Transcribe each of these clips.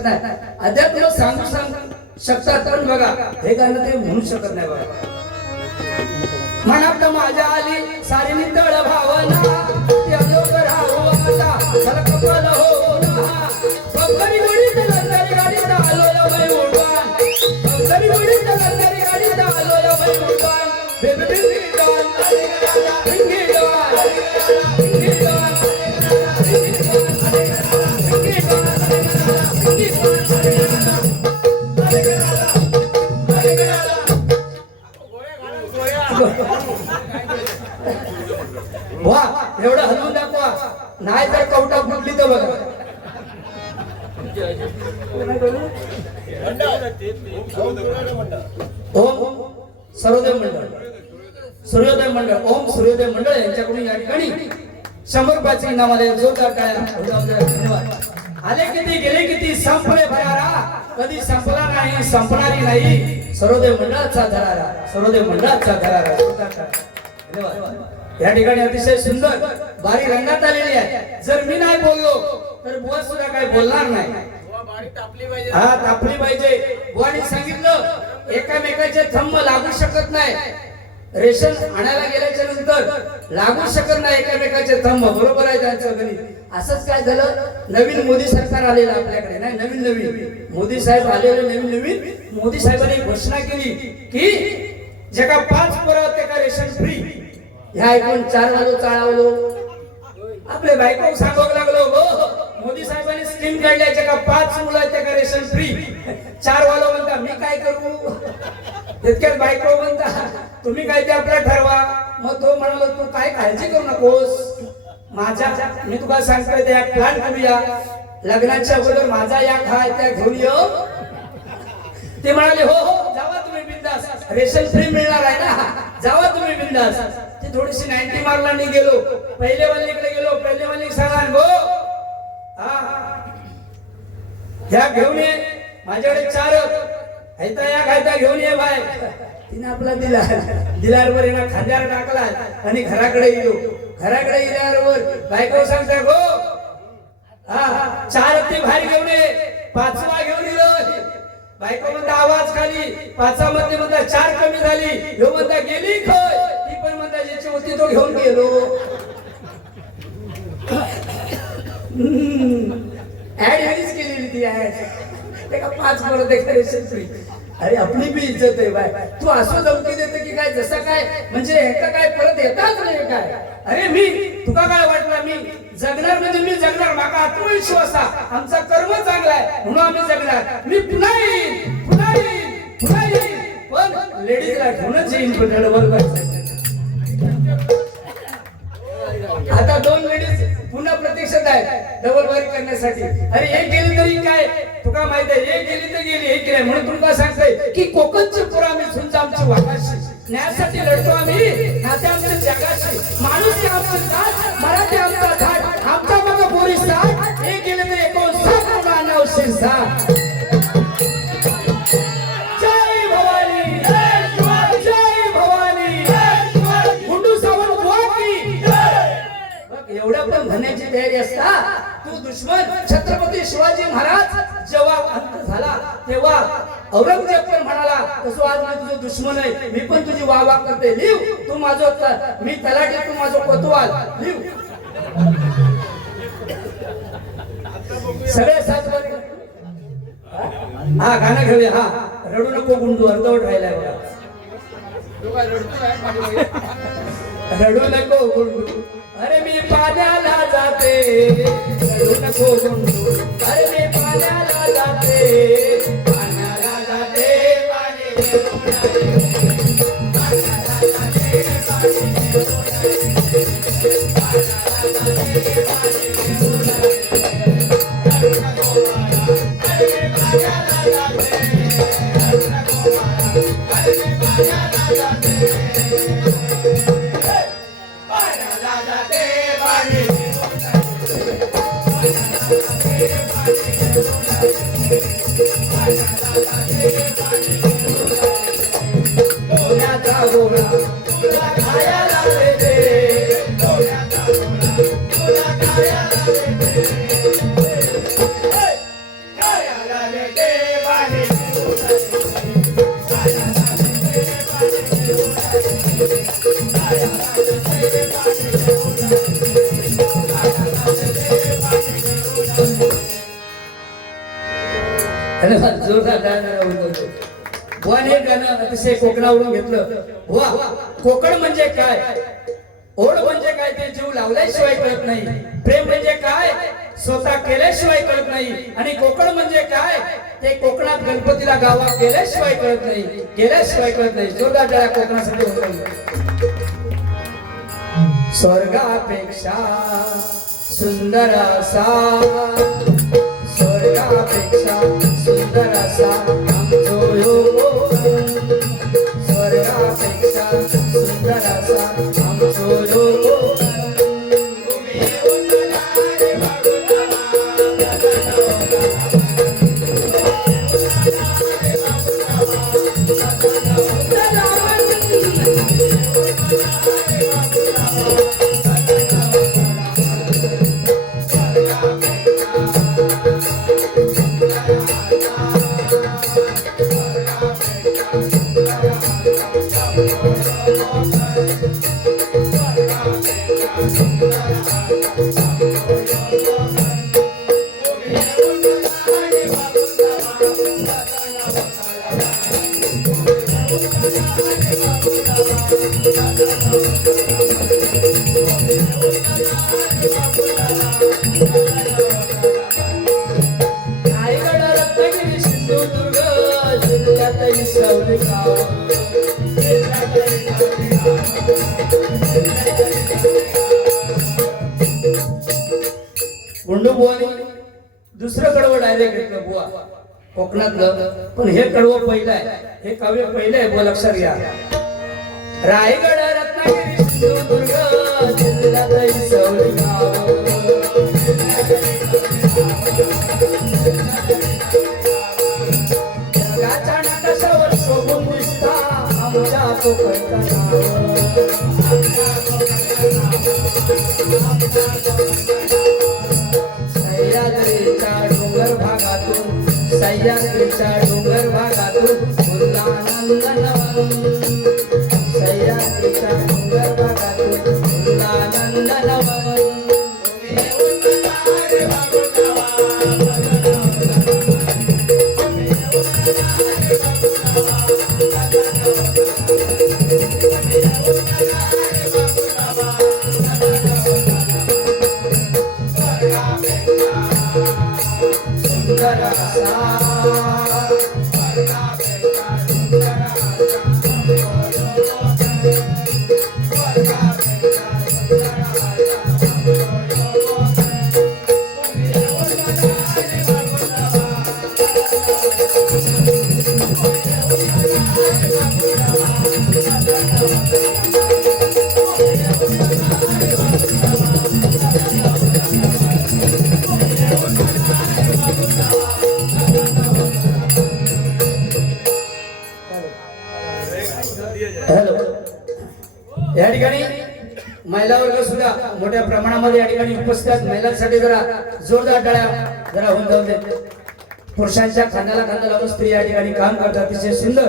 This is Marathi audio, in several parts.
शकत नाही, अध्यात्म सांगू शकतात पण बघा हे गाणं ते म्हणू शकत नाही बघा. मनात माझ्या आली सारी नितळ भावना ते अलोक राहू आता मला कपाल हो ना बंगरी गुडीत लंगरी गाडीत आलो या बाई उडवान बंगरी गुडीत लंगरी गाडीत आलो या बाई उडवान बेबी बेबी डॉन रिंगी डॉन रिंगी डॉन वा एवढं हलवून दाखवा नाही तर कवटा फुटली तर बघा. ओम सूर्योदय मंडळ ओम सूर्योदय मंडळ यांच्याकडून या ठिकाणी 100 रुपयाचे इनाम आले. जोरदार टाळ्या. धन्यवाद. आले किती गेले किती संपले भरारा कधी संपला नाही संपणारी नाही सूर्योदय मंडळाचा धरारा सूर्योदय मंडळाचा धरारा. धन्यवाद. या ठिकाणी अतिशय सुंदर बारी रंगात आलेली आहे. जर मी नाही बोललो तर बुवा सुद्धा काही बोलणार नाही. हा तापली पाहिजे. बुवानी सांगितलं एकामेकाचे थंब लागू शकत नाही. रेशन आणायला गेल्याच्या नंतर लागू शकत नाही एकामेकाचे थंब. बरोबर आहे त्यांचं गणित. असंच काय झालं नवीन मोदी सरकार आलेलं आपल्याकडे नाही नवीन मोदी साहेब आलेले नवीन मोदी साहेबांनी घोषणा केली की जे का 5 परत एका रेशन फ्री ह्या ऐकून 4 वालो चाळावलो आपले बायको सांगावं लागलो हो मोदी साहेबांनी स्कीम काढल्या का 5 मुलं त्या का रेशन फ्री 4 वालो म्हणता मी काय करू तितक्यात बायको म्हणता तुम्ही काय ते आपल्या ठरवा. मग तो म्हणालो तू काय काळजी करू नकोस माझ्या मी तुला सांगतोय त्या प्लॅन करूया लग्नाच्या अगोदर माझा या खाय त्या घेऊन येऊ. ते म्हणाले हो जावा तुम्ही बिंदास रेशन फ्री मिळणार आहे ना जावा तुम्ही बिंदास. ती थोडीशी 90 मारला नाही गेलो पहिले वालीकडे गेलो पहिले वाली सांगा गो हा ह्या घेऊन ये माझ्याकडे 4 हैता या खायता घेऊन ये बाय. तिने आपला दिल्यावर ना खांद्यावर टाकला आणि घराकडे गेलो. घराकडे गेल्यावर बायको सांगता गो हा 4 ते बाहेर घेऊन ये 5वा घेऊन येलो. बायको म्हणता आवाज खाली 5 मध्ये म्हणता 4 कमी झाली ह्यो म्हणता गेली खय ती पण म्हणता ज्याची होती तो घेऊन गेलो. ऍड हेच केलेली ती ऍड ते का 5 परत एक रेशन फ्री. अरे आपली बी इज्जत आहे बाय. तू असं धमकी देते की काय जसं काय म्हणजे ह्याचा काय परत येताच नाही काय. अरे मी तुका काय वाटलं मी जगणार म्हणजे मी जगणार माका आत्मविश्वास आमचा कर्म चांगला आहे म्हणून आम्ही जगणार. मी पुन्हा येईन पण लेडीजला घेऊनच येईन. बरोबर आता 2 लेडीज पुन्हा प्रतीक्षेत आहेत डबल वारी करण्यासाठी. अरे एक गेली तरी काय तुका माहित आहे एक गेली तर गेली एक गेली म्हणून तुला सांगतोय की कोकणची पुरा आम्ही झुंज आमची वाघाशी न्यायासाठी लढतो आम्ही नाते आमच्या जगाशी माणूस आमचं जात मराठी आमचा झाड आमचा मग पोरी साथ एक गेले तर 59 एवढं पण म्हणण्याची तयारी असता. तू दुश्मन छत्रपती शिवाजी महाराज जेव्हा अंत झाला तेव्हा औरंगजेब पण म्हणाला तसं आज मी तुझं दुश्मन आहे मी पण तुझी वाह करते लिव तू माझं मी तलाठी तू माझं कोतवाल लिव. सगळे 7 वर हा गाणं घेऊया. हा रडू नको गुंडू अर्धवट राहिलाय बघा. रडू नको गुंडू अरे मी पाण्याला जाते रडू नको गुंडू अरे मी पाण्याला जाते पाण्याला जाते पाणी धन्यवाद. जोरदार टाळ्या वाजवा. बुवाने हे गाणं अतिशय कोकणावरून घेतलं. वा, कोकण म्हणजे काय, ओढ म्हणजे काय ते जीव लावल्याशिवाय कळत नाही. प्रेम म्हणजे काय स्वतः केल्याशिवाय कळत नाही. आणि कोकण म्हणजे काय ते कोकणात गणपतीला गावात गेल्याशिवाय कळत नाही, गेल्याशिवाय कळत नाही. जोरदार टाळ्या कोकणासाठी होतात. स्वर्गापेक्षा सुंदर असा, स्वर्गापेक्षा सुंदर असा आमचो कोकण, स्वर्गापेक्षा सुंदर असा आमचो कोकण. रायगड रत्नागिरी सिंधुदुर्ग जिल्ह्यातही सावली गाव, गुंडू बुवानी दुसरं कडवं डायरेक्ट घेतलं बुवा कोकणातलं. पण हे कडवं पहिलं आहे, हे काव्य पहिलं आहे बुवा, लक्षात घ्या. रायगड रत्नागिरी सिंधुदुर्ग जिल्ह्यातही सावली गाव, जगाच्या नकाशावर शोभून दिसता आमच्या कोकणचं नाव. सह्याद्रीच्या डोंगर भागातून, सह्याद्रीच्या डोंगर भागातून फुलला नंदनवन, सह्याद्रीच्या डोंगर भागातून फुलला नंदनवन. हॅलो, या ठिकाणी महिला वर्ग सुद्धा मोठ्या प्रमाणामध्ये या ठिकाणी उपस्थित आहेत. महिलांसाठी जरा जोरदार टाळ्या जरा होऊन जाऊ दे. पुरुषांच्या खांद्याला खांदा लावून स्त्री या ठिकाणी काम करतात. अतिशय सुंदर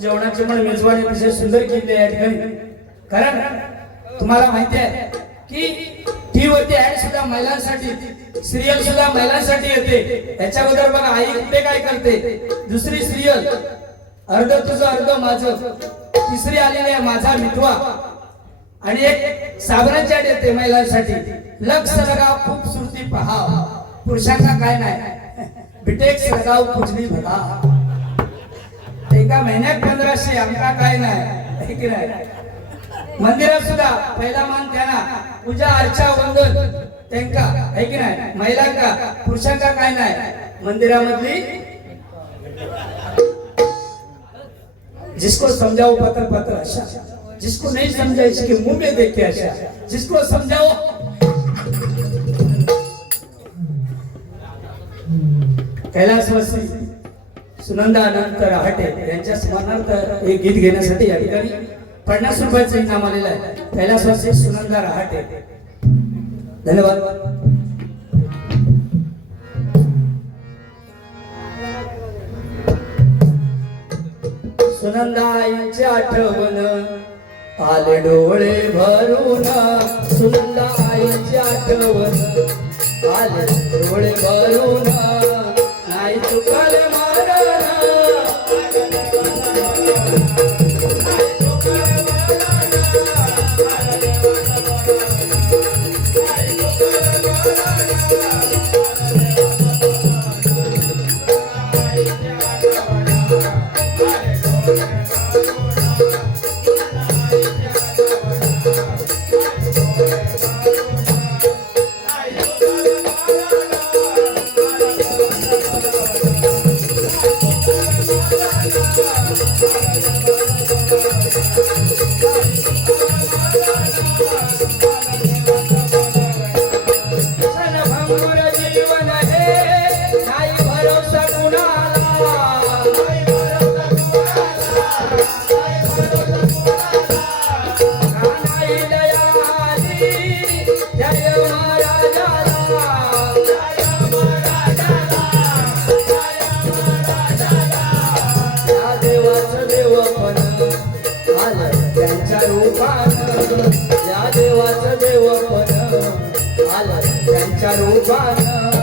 जेवणाची पण मेजवानी अतिशय सुंदर केली आहे या ठिकाणी. कारण तुम्हाला माहिती आहे की टी वरती ऍड सुद्धा महिलांसाठी, सिरियल सुद्धा महिलांसाठी येते. याच्या अगोदर बघा आई कुठे काय करते, दुसरी सिरियल अर्ध तुझं अर्ध माझं, तिसरी आलेली आहे माझा मितवा, आणि एक साबणाची ऍड येते महिलांसाठी, लक्ष लगाव खूबसूरती पहा. पुरुषांना काय नाही, बिटेक्स लगाव कुठली बघा. एका महिन्यात 1500, आमका काय नाही की नाही. मंदिरात सुद्धा पहिला मान त्यांना, पूजा अर्चा वंदन त्यांका आहे की नाही. महिलांका पुरुषांका काय नाही. मंदिरामधली जिसको समझाओ पत्र पत्र आशा, जिसको नहीं समझा इसके मुंह में देखे आशा, जिसको समझाओ. कैलासवासी सुनंदा अनंत रहाटे यांच्या स्मरणार्थ एक गीत घेण्यासाठी या ठिकाणी 50 रुपयाचं इनाम आलेलं आहे. कैलासवासी सुनंदा रहाटे, धन्यवाद. सुनंदाईची आठवण आले डोळे भरून, सुनंदाईची आठवण आले डोळे भरून, नाही चुकले त्यांच्या रूपान या देवाचं देवपण आलं त्यांच्या रूपान